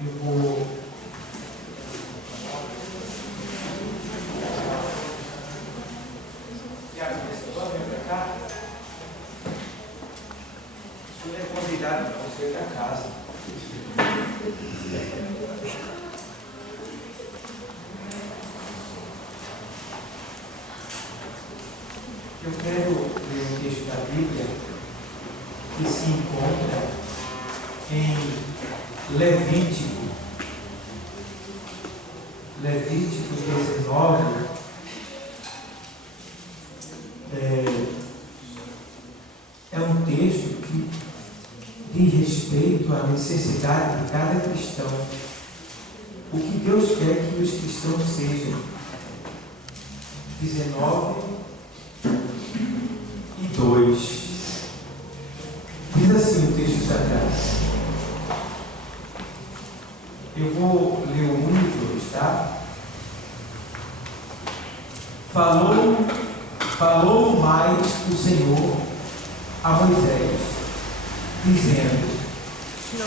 Eu vou vir para cá. O senhor é convidado para você da casa. Eu quero ler um texto da Bíblia que se encontra em Levítico 19. É um texto que diz respeito à necessidade de cada cristão. O que Deus quer que os cristãos sejam. 19:2. Diz assim o texto sagrado. Eu vou ler o 1 e 2, tá? Falou mais o Senhor a Moisés, dizendo: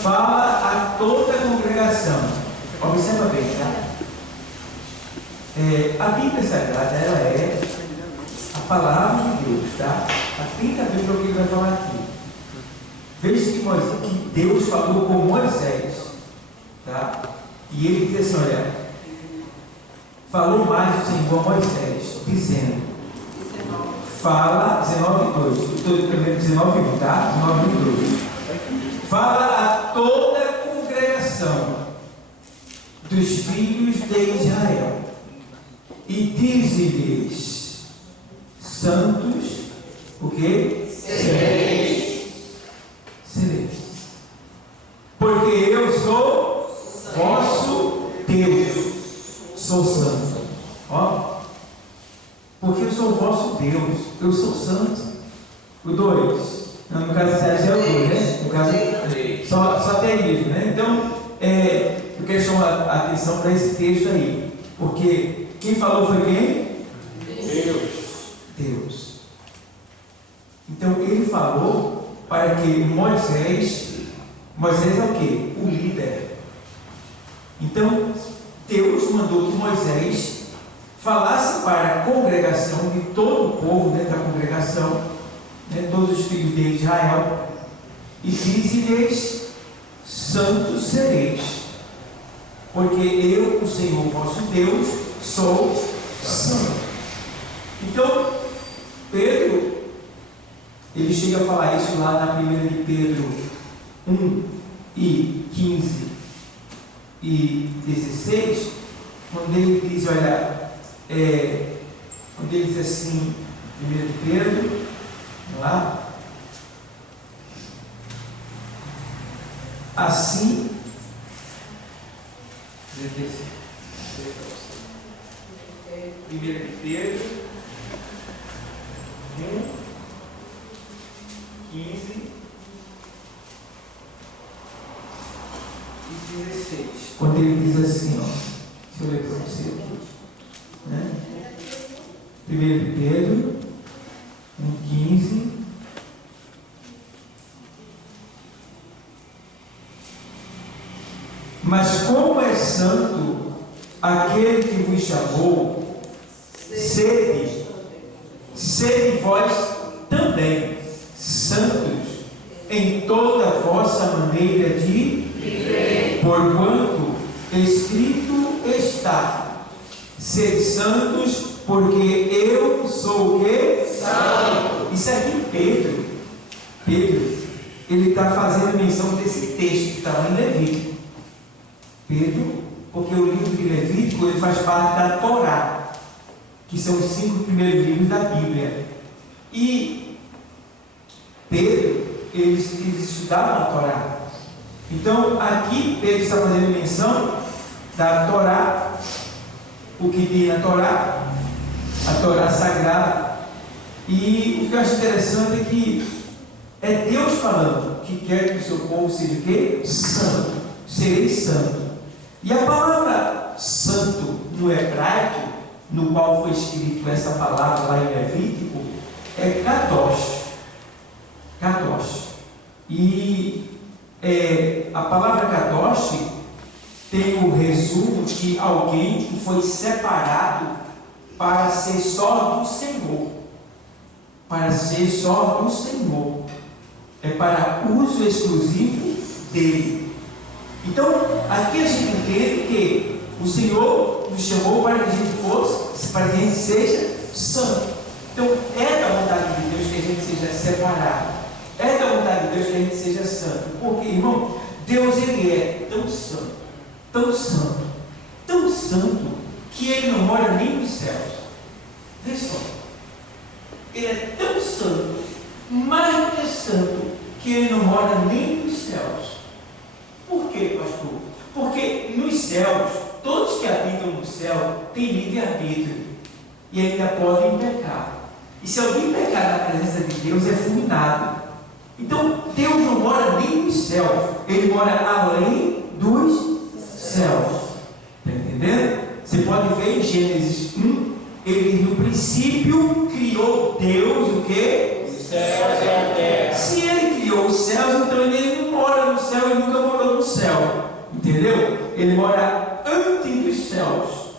fala a toda a congregação. Observa bem, tá? A Bíblia Sagrada, ela é a palavra de Deus, tá? Atenta bem para o que ele vai falar aqui. Veja que Deus falou com Moisés, tá? E ele diz assim, olha, falou mais o Senhor a Moisés, dizendo, fala, 19:2, estou primeiro 19:1, tá? 19:2. Fala a toda a congregação dos filhos de Israel e dize-lhes, santos, o quê? Sereis. Porque eu sou vosso Deus. Sou santo. Ó. Porque eu sou vosso Deus. Eu sou santo. O 2. Não, no caso é o 2, né? No caso, só tem isso, né? Então, eu quero chamar a atenção para esse texto aí. Porque quem falou foi quem? Deus. Então ele falou para que Moisés é o quê? O líder. Então Deus mandou que Moisés falasse para a congregação de todo o povo, da congregação, todos os filhos de Israel, e dize-lhes, santos sereis, porque eu, o Senhor vosso Deus, sou santo. Então Pedro, ele chega a falar isso lá na 1 de Pedro 1:15 e 16, quando ele diz, olha, quando ele diz assim, 1 de Pedro, vamos lá, assim, 1 de Pedro 1:15 e 16. Quando ele diz assim, ó, deixa eu ler para você aqui, né? 1 de Pedro 1:15. Mas como é santo aquele que vos chamou, sede vós também santos em toda a vossa maneira de viver, porquanto escrito está, sede santos, porque eu sou o quê? Santo. Isso aqui Pedro, ele está fazendo menção desse texto que está lá em Levítico. Pedro, porque o livro de Levítico ele faz parte da Torá, que são os 5 primeiros livros da Bíblia. E Pedro, eles estudavam a Torá. Então, aqui Pedro está fazendo menção da Torá, o que diz na Torá, a Torá sagrada. E o que eu acho interessante é que é Deus falando que quer que o seu povo seja o quê? Santo. Sereis santo. E a palavra santo no hebraico, no qual foi escrito essa palavra lá em Levítico, é kadosh. Kadosh. E a palavra kadosh tem o resumo de alguém que foi separado para ser só do Senhor. Para ser só do Senhor. É para uso exclusivo dele. Então, aqui a gente entende que o Senhor nos chamou para que a gente fosse, para que a gente seja santo. Então, é da vontade de Deus que a gente seja separado. É da vontade de Deus que a gente seja santo. Porque, irmão, Deus, Ele é tão santo, tão santo, tão santo, que Ele não mora nem nos céus. Vê só. Ele é tão santo, mais do que santo, que Ele não mora nem nos céus. Por quê, pastor? Porque nos céus, todos que habitam no céu têm livre-arbítrio e ainda podem pecar. E se alguém pecar na presença de Deus, é fulminado. Então, Deus não mora nem nos céus, Ele mora além dos céus. Está entendendo? Você pode ver em Gênesis 1, ele diz: no princípio criou Deus o quê? Os céus e a terra. Se Ele criou os céus, então Ele não mora no céu, Ele nunca morou no céu. Entendeu? Ele mora antes dos céus.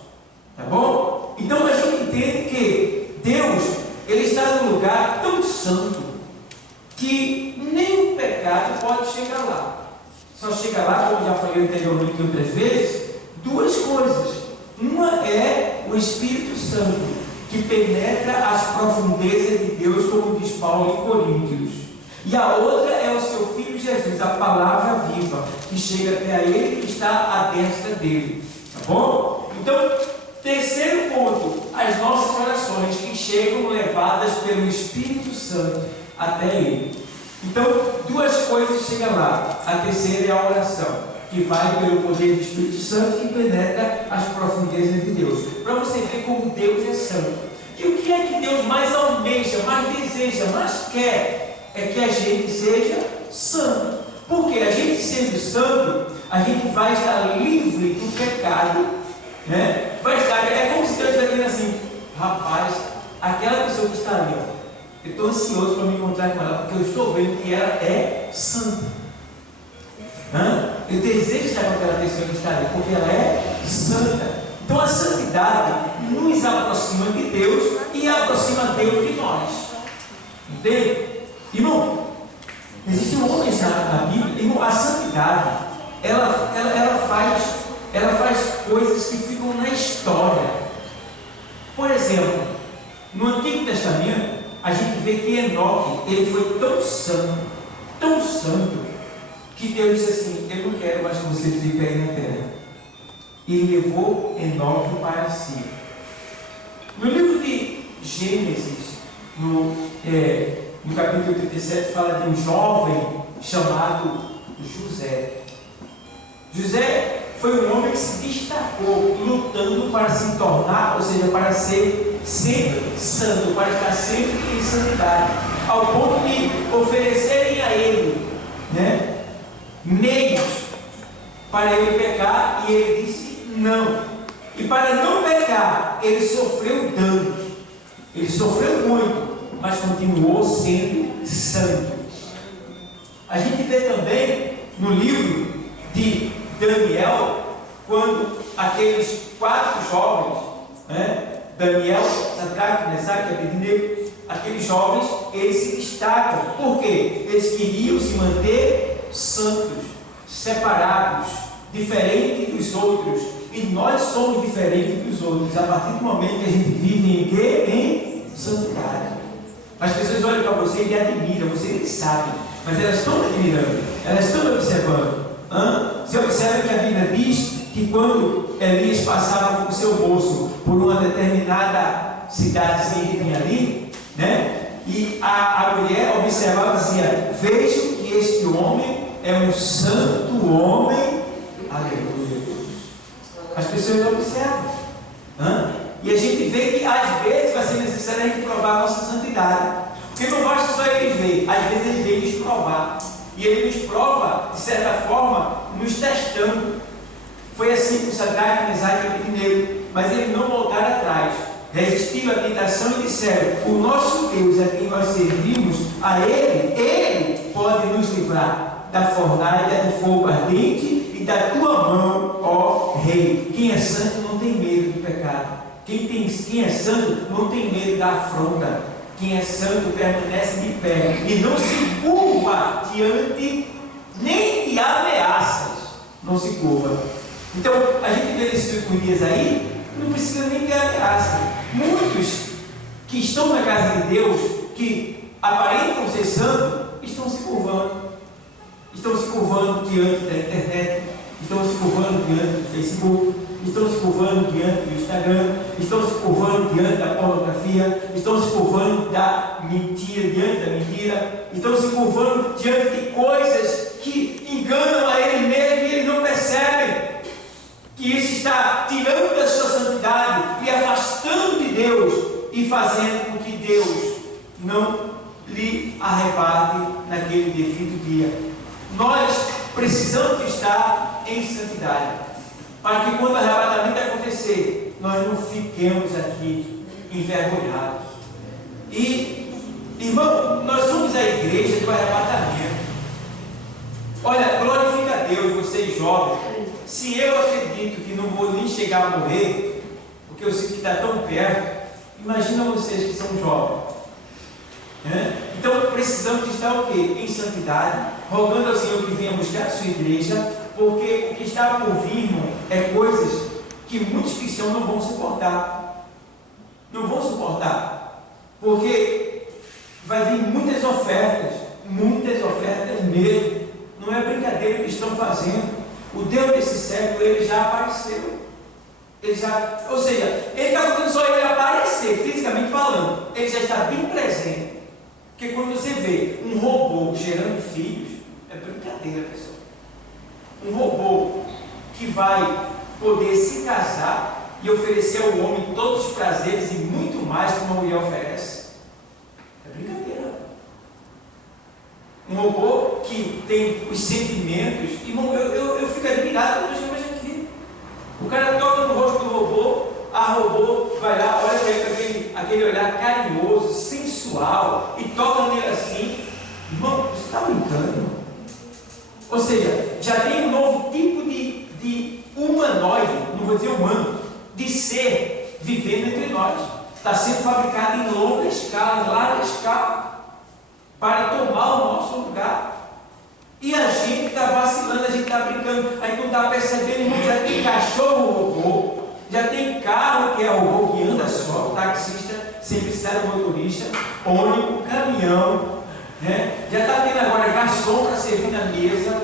Tá bom? Então a gente entende que Deus, Ele está num lugar tão santo que nem o pecado pode chegar lá. Só chega lá, como já falei anteriormente outras vezes, duas coisas. Uma é o Espírito Santo, que penetra as profundezas de Deus, como diz Paulo em Coríntios. E a outra é o seu Filho Jesus, a palavra viva, que chega até a Ele e está à destra dele. Tá bom? Então, terceiro ponto, as nossas orações que chegam levadas pelo Espírito Santo até Ele. Então, duas coisas chegam lá. A terceira é a oração, que vai pelo poder do Espírito Santo e penetra as profundezas de Deus. Para você ver como Deus é santo. E o que é que Deus mais almeja, mais deseja, mais quer? É que a gente seja santo. Porque a gente sendo santo, a gente vai estar livre do pecado, né? Vai estar, é como se Deus estivesse dizendo assim: rapaz, aquela pessoa que está ali, ó, eu estou ansioso para me encontrar com ela, porque eu estou vendo que ela é santa. Eu desejo estar com aquela pessoa que está ali, porque ela é santa. Então a santidade nos aproxima de Deus e aproxima Deus de nós. Entende? Irmão, existem homens na Bíblia. Irmão, a santidade ela faz coisas que ficam na história. Por exemplo, no Antigo Testamento a gente vê que Enoque, ele foi tão santo, que Deus disse assim: eu não quero mais que você fique aí na terra. E levou Enoque para si. No livro de Gênesis, no capítulo 37, fala de um jovem chamado José. José foi um homem que se destacou lutando para se tornar, ou seja, para ser sempre santo, para estar sempre em santidade, ao ponto de oferecerem a ele, né, meios para ele pecar, e ele disse não. E para não pecar, ele sofreu dano, ele sofreu muito, mas continuou sendo santo. A gente vê também no livro de Daniel, quando aqueles 4 jovens, né, Daniel, Sadraque, Mesaque e Abednego, aqueles jovens, eles se destacam. Por quê? Eles queriam se manter santos, separados, diferentes dos outros. E nós somos diferentes dos outros a partir do momento que a gente vive em quê? Em santidade. As pessoas olham para você e admiram, você nem sabe, mas elas estão admirando, elas estão observando. Você observa que a Bíblia diz que quando Elias passava com o seu moço por uma determinada cidadezinha que tinha ali, né? E a mulher observava e dizia: vejo que este homem é um santo homem. Aleluia. As pessoas observam. E a gente vê que às vezes vai ser necessário a gente provar a nossa santidade. Porque não basta só ele ver, às vezes ele vem nos provar. E ele nos prova, de certa forma, nos testando. Foi assim com Sadraque, Mesaque e Abednego. Mas eles não voltaram atrás. Resistiram à tentação e disseram: o nosso Deus, a quem nós servimos, a Ele pode nos livrar da fornalha, do fogo ardente e da tua mão, ó rei. Quem é santo não tem medo do pecado. Quem é santo não tem medo da afronta. Quem é santo permanece de pé e não se curva diante nem de ameaças. Não se curva. Então, a gente vê nesses últimos dias aí, não precisa nem ter ameaça. Muitos que estão na casa de Deus, que aparentam ser santos, estão se curvando. Estão se curvando diante da internet, estão se curvando diante do Facebook, estão se curvando diante do Instagram, estão se curvando diante da pornografia, estão se curvando da mentira, diante da mentira, estão se curvando diante de coisas que enganam a ele mesmo e ele não percebe que isso está tirando da sua santidade e afastando de Deus e fazendo com que Deus não lhe arrebate naquele devido dia. Nós precisamos estar em santidade, para que quando o arrebatamento acontecer, nós não fiquemos aqui envergonhados. E, irmão, nós somos a igreja do arrebatamento. Olha, glorifica a Deus, vocês jovens. Se eu acredito que não vou nem chegar a morrer, porque eu sei que está tão perto, imagina vocês que são jovens. Então precisamos estar o quê? Em santidade, rogando ao Senhor que venha buscar a sua igreja, porque o que está por vir, irmão, é coisas que muitos cristãos não vão suportar. Não vão suportar, porque vai vir muitas ofertas mesmo. Não é brincadeira que estão fazendo. O Deus desse século, ele já apareceu. Ou seja, ele está falando só ele aparecer, fisicamente falando. Ele já está bem presente. Porque quando você vê um robô gerando filhos, é brincadeira, pessoal. Um robô que vai poder se casar e oferecer ao homem todos os prazeres e muito mais que uma mulher oferece. É brincadeira. Um robô que tem os sentimentos. Irmão, eu fico admirado quando eu chamo aqui. O cara toca no rosto do robô, a robô vai lá, olha para ele com aquele olhar carinhoso, sensual, e toca nele assim. Irmão, você está brincando? Ou seja, já tem um novo tipo de humanoide, não vou dizer humano, de ser vivendo entre nós. Está sendo fabricado em longa escala, em larga escala, para tomar o nosso lugar. E a gente está vacilando, a gente está brincando, a gente não está percebendo, irmão, já tem cachorro robô, já tem carro que é robô que anda só, taxista, sem precisar de motorista, ônibus, caminhão, né? Já está tendo agora garçom para servir na mesa,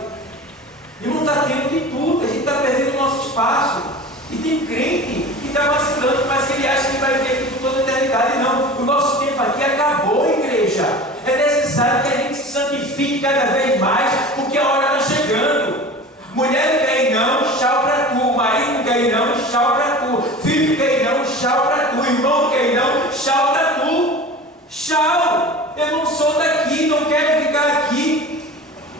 e não está tendo de tudo, a gente está perdendo o nosso espaço. E tem crente que está vacilando, mas que ele acha que vai ver aqui por toda a eternidade. Não, o nosso tempo aqui acabou, igreja. É necessário que a gente se santifique cada vez mais, porque a hora está chegando. Mulher não quer ir não, tchau para tu. Marido não quer ir não, tchau para tu. Filho não quer ir não, tchau para tu. Irmão não quer ir não, tchau para tu. Tchau, eu não sou daqui, não quero ficar aqui.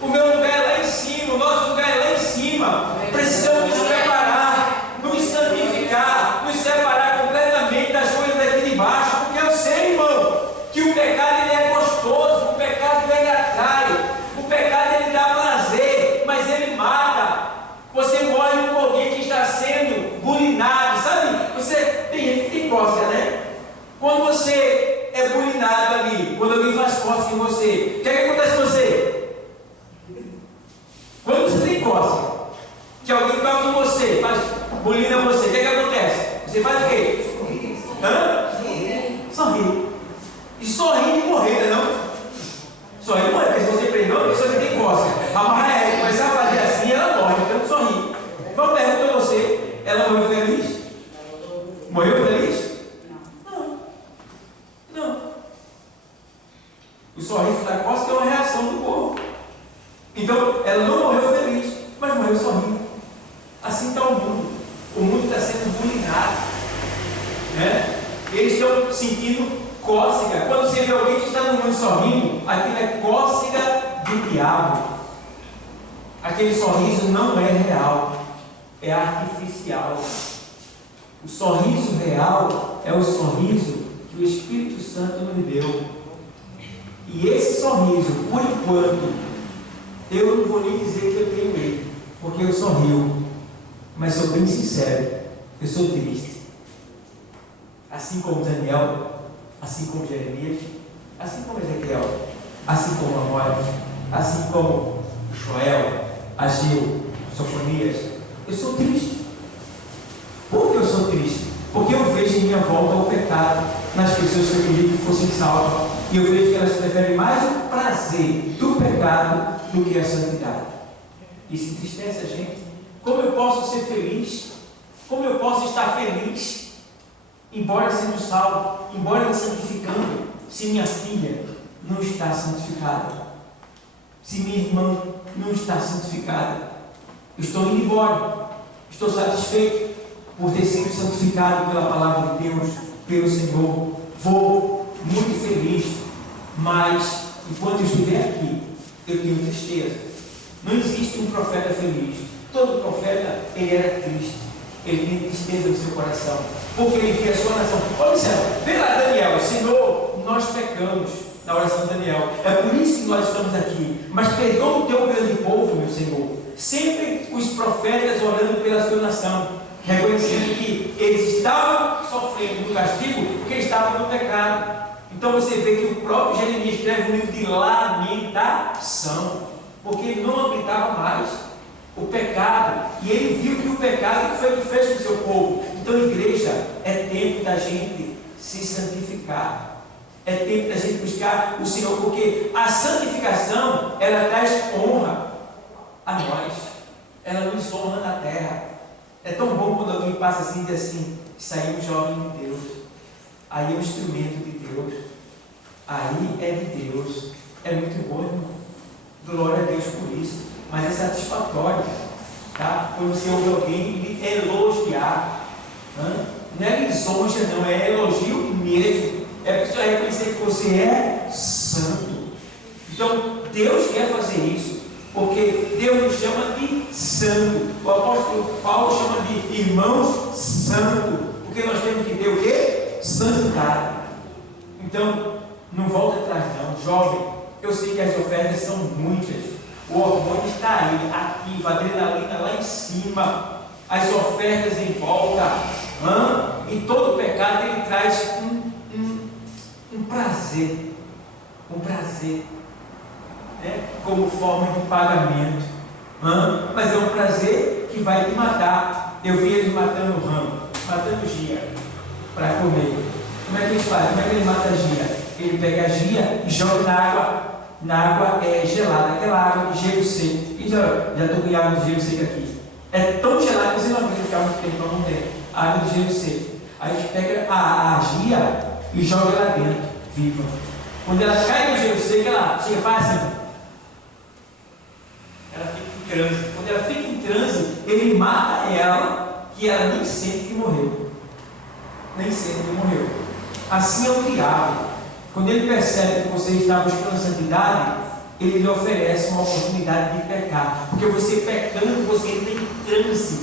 O meu lugar é lá em cima, o nosso lugar é lá em cima. Precisamos nos preparar, nos santificar, nos separar completamente das coisas daqui de baixo, porque eu sei, irmão, que o pecado ele é gostoso, o pecado ele atrai, o pecado ele dá prazer, mas ele mata. Você morre com alguém que está sendo bulinado, sabe? Você tem gente que tem cócega, né? Quando você é bulinado ali, quando alguém faz cócega em você, o que é que acontece com você? Quando você tem cócega, que alguém toca em você, faz bulina você, o que é que acontece? Você faz o quê? Hã? Sorrir. E sorrir de morrer, não? Sorrir de morrer, porque se você prender uma pessoa que tem cócega, amarra ela, começar a fazer assim, ela morre, então sorrir. Então pergunta a você, ela morreu feliz? Morreu feliz? Não. O sorriso da cócega é uma reação do corpo. Então, ela não morreu feliz, mas morreu sorrindo. Assim está o mundo. O mundo está sendo bulinado, né? Eles estão sentindo cócega. Quando você vê alguém que está no mundo sorrindo, aquilo é cócega de diabo. Aquele sorriso não é real, é artificial. O sorriso real é o sorriso que o Espírito Santo nos deu. E esse sorriso, por enquanto, eu não vou nem dizer que eu tenho ele, porque eu sorrio. mas sou bem sincero, eu sou triste. Assim como Daniel, assim como Jeremias, assim como Ezequiel, assim como Amós, assim como Joel, Ageu, Sofonias, eu sou triste. Por que eu sou triste? Porque eu vejo em minha volta o pecado nas pessoas que eu queria que fossem salvas, e eu vejo que elas preferem mais o prazer do pecado do que a santidade. Isso entristece a gente. Como eu posso ser feliz? Como eu posso estar feliz, embora sendo salvo, embora me santificando, se minha filha não está santificada, se minha irmã não está santificada? Eu estou indo embora, estou satisfeito por ter sido santificado pela palavra de Deus, pelo Senhor, vou muito feliz, mas enquanto eu estiver aqui, eu tenho tristeza. Não existe um profeta feliz. Todo profeta, ele era triste, ele tinha tristeza no seu coração, porque ele via a sua nação. Olha, vê lá Daniel, Senhor, nós pecamos na oração de Daniel, é por isso que nós estamos aqui, mas perdoa o teu grande povo, meu Senhor. Sempre os profetas orando pela sua nação, reconhecendo que eles estavam sofrendo do castigo porque estavam no pecado. Então você vê que o próprio Jeremias escreve um livro de lamentação, porque ele não aguentava mais o pecado, e ele viu que o pecado foi o que fez com o seu povo. Então, igreja, é tempo da gente se santificar, é tempo da gente buscar o Senhor, porque a santificação, ela traz honra a nós, ela nos honra na terra. É tão bom quando alguém passa assim e diz assim: saiu jovem de Deus, aí é um instrumento de Deus, aí é de Deus. É muito bom, irmão, glória a Deus por isso, mas é satisfatório, tá? Quando você ouve alguém elogiar, não é lisonja, não, é elogio mesmo, é para você reconhecer que você é santo. Então Deus quer fazer isso, porque Deus nos chama de santo. O apóstolo Paulo chama de irmãos santos, porque nós temos que ter o quê? Santidade. Então, não volta atrás não, jovem. Eu sei que as ofertas são muitas, o hormônio está aí, ativo, a adrenalina lá em cima, as ofertas em volta, e todo pecado ele traz um prazer, né? Como forma de pagamento, mas é um prazer que vai te matar. Eu vi eles matando ramo, matando gia para comer. Como é que eles fazem? Como é que ele mata a gia? Ele pega a gia e joga na água gelada, aquela água de gelo seco. E já estou com água de gelo seco aqui. É tão gelada que você não vai ficar muito tempo para não ter água de gelo seco. Aí a gente pega a gia e joga lá dentro, viva. Quando ela cai no gelo seco, ela chega e faz assim. Ela fica em transe. Quando ela fica em transe, ele mata ela, que ela nem sente que morreu. Nem sente que morreu. Assim é o diabo. Quando ele percebe que você está buscando santidade, ele lhe oferece uma oportunidade de pecar. Porque você pecando, você entra em transe.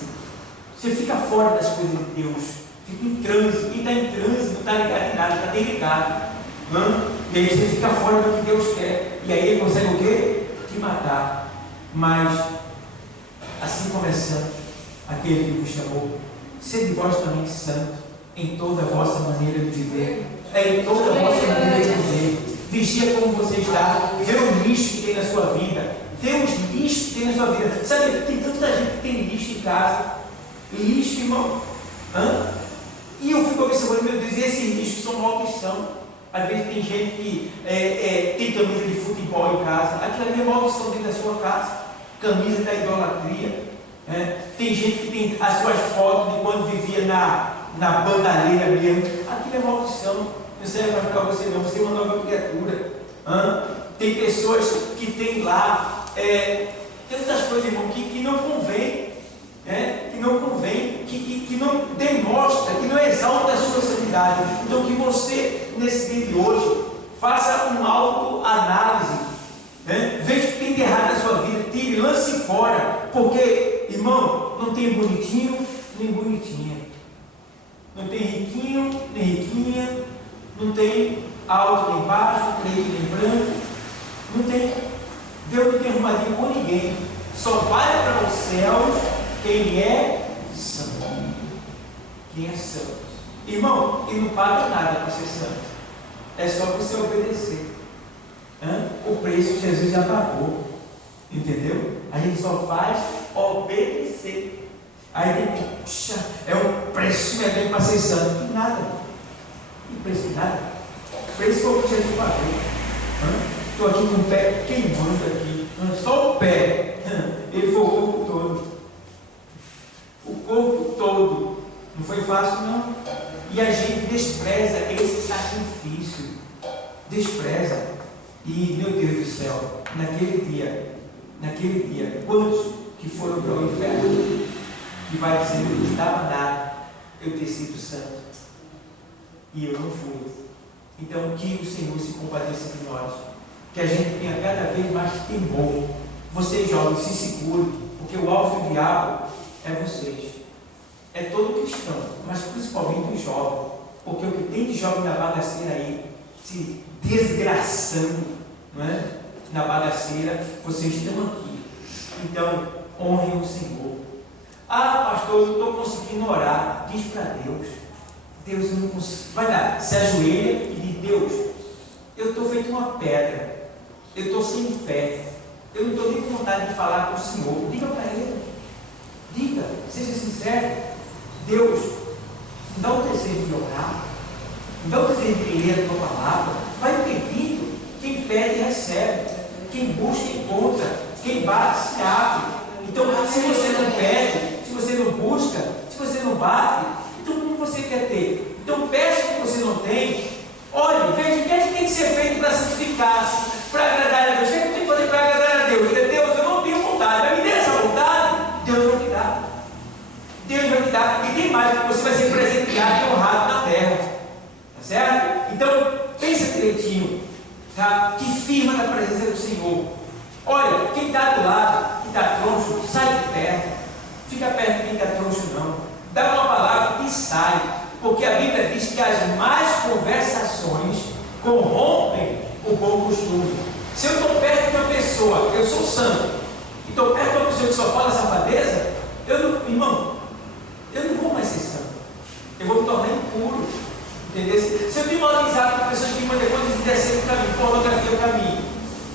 Você fica fora das coisas de Deus. Fica em transe. Quem está em transe não está ligado em nada, está delicado. E aí você fica fora do que Deus quer. E aí ele consegue o quê? Te matar. Mas, assim como é santo aquele que vos chamou, sede vós também santo em toda a vossa maneira de viver. Em toda a vossa maneira de viver. Vigia como você está. Vê o lixo que tem na sua vida. Vê os lixos que tem na sua vida. Sabe, tem tanta gente que tem lixo em casa. Lixo, irmão. E eu fico observando, meu Deus, esses lixos são maldição. Às vezes tem gente que tem camisa de futebol em casa. Aquilo ali é maldição dentro da sua casa. Camisa da idolatria. Tem gente que tem as suas fotos de quando vivia na bandalheira mesmo. Aquilo é maldição. Não serve para você não, você é uma nova criatura. Tem pessoas que tem lá tantas coisas, irmão, que não convém, que não convém, que não demonstra, que não exalta a sua santidade. Então que você, nesse dia de hoje, faça uma autoanálise, veja o que tem de errado na sua vida, tire, lance fora, porque, irmão, não tem bonitinho nem bonitinha, não tem riquinho nem riquinha, não tem alto nem baixo, preto nem branco, não tem. Deus não tem arrumadinho com ninguém, só vai para os céus quem é santo. Quem é santo? Irmão, e não paga nada para ser santo. É só você obedecer. O preço Jesus já pagou. Entendeu? A gente só faz obedecer. Aí tem, puxa, é um preço mesmo para ser santo. E nada. Não preço de nada. O preço foi o que Jesus pagou. Estou aqui com o pé queimando aqui. Só o pé. Ele foi o corpo todo. O corpo todo. Não foi fácil, não. E a gente despreza esse sacrifício. Despreza. E, meu Deus do céu, naquele dia, quantos que foram para o inferno, que vai dizer, não custava nada eu ter sido santo, e eu não fui. Então, que o Senhor se compadeça de nós, que a gente tenha cada vez mais temor. Vocês jovens, se segurem, porque o alvo do diabo é vocês, é todo cristão, mas principalmente os jovens, porque o que tem de jovem na bagaceira aí, se desgraçando, não é? Na bagaceira, vocês estão aqui. Então, honrem o Senhor. Ah, pastor, eu não estou conseguindo orar. Diz para Deus. Deus não consegue. Vai dar, se ajoelha e diz: Deus, eu estou feito uma pedra. Eu estou sem fé. Eu não estou nem com vontade de falar com o Senhor. Diga para Ele. Diga, seja sincero. Deus, me dá o desejo de orar. Me dá o desejo de ler a tua palavra. Vai pedindo. Quem pede, recebe. Quem busca, encontra. Quem bate, se abre. Então, se você não pede, se você não busca, se você não bate, então como você quer ter? Então, peça o que você não tem. Olhe, veja o que é que tem que ser feito para santificar, para agradar a Deus. O que é que tem que fazer para agradar a Deus? Deus, eu não tenho vontade, mas me dê essa vontade. Deus vai te dar. Deus vai te dar. E tem mais, você vai ser presenteado e honrado na terra. Tá certo? Então, pensa direitinho. Tá? Que firma na presença do Senhor. Olha, quem está do lado, que está troncho, sai de perto. Fica perto de quem está troncho, não. Dá uma palavra e sai. Porque a Bíblia diz que as más conversações corrompem o bom costume. Se eu estou perto de uma pessoa, eu sou santo, e estou perto de uma pessoa que só fala safadeza, irmão, eu não vou mais ser santo. Eu vou me tornar impuro. Entendeu? Se eu tenho uma amizade com pessoas que me mandam depois de descer o caminho, pornografia o caminho,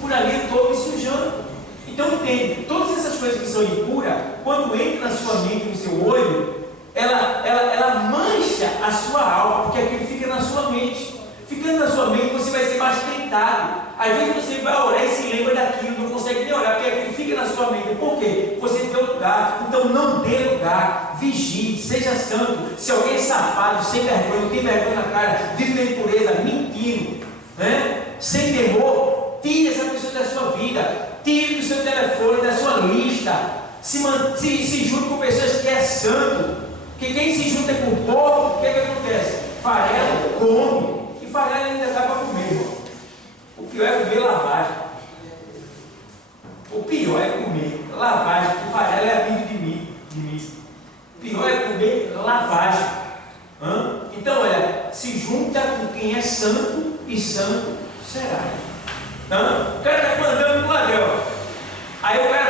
por ali eu estou me sujando. Então entende, todas essas coisas que são impuras, quando entram na sua mente, no seu olho, ela mancha a sua alma, porque aquilo fica na sua mente. Ficando na sua mente, você vai ser mais tentado. Às vezes você vai orar e se lembra daquilo, não consegue nem orar, porque aquilo fica na sua mente. Por quê? Você deu lugar. Então não dê lugar. Vigie, seja santo. Se alguém é safado, sem vergonha, não tem vergonha na cara, vive na impureza, mentindo, né? Sem temor, tire essa pessoa da sua vida. Tire do seu telefone, da sua lista. Se junte com pessoas que é santo. Porque quem se junta com o povo, o que acontece? Farelo come. E farelo ainda dá para comer, irmão. O pior é comer lavagem. O pior é comer lavagem. O farelo é amigo de mim. O pior é comer lavagem. Então, olha, se junta com quem é santo e santo será. O cara está mandando no ladrão. Aí o cara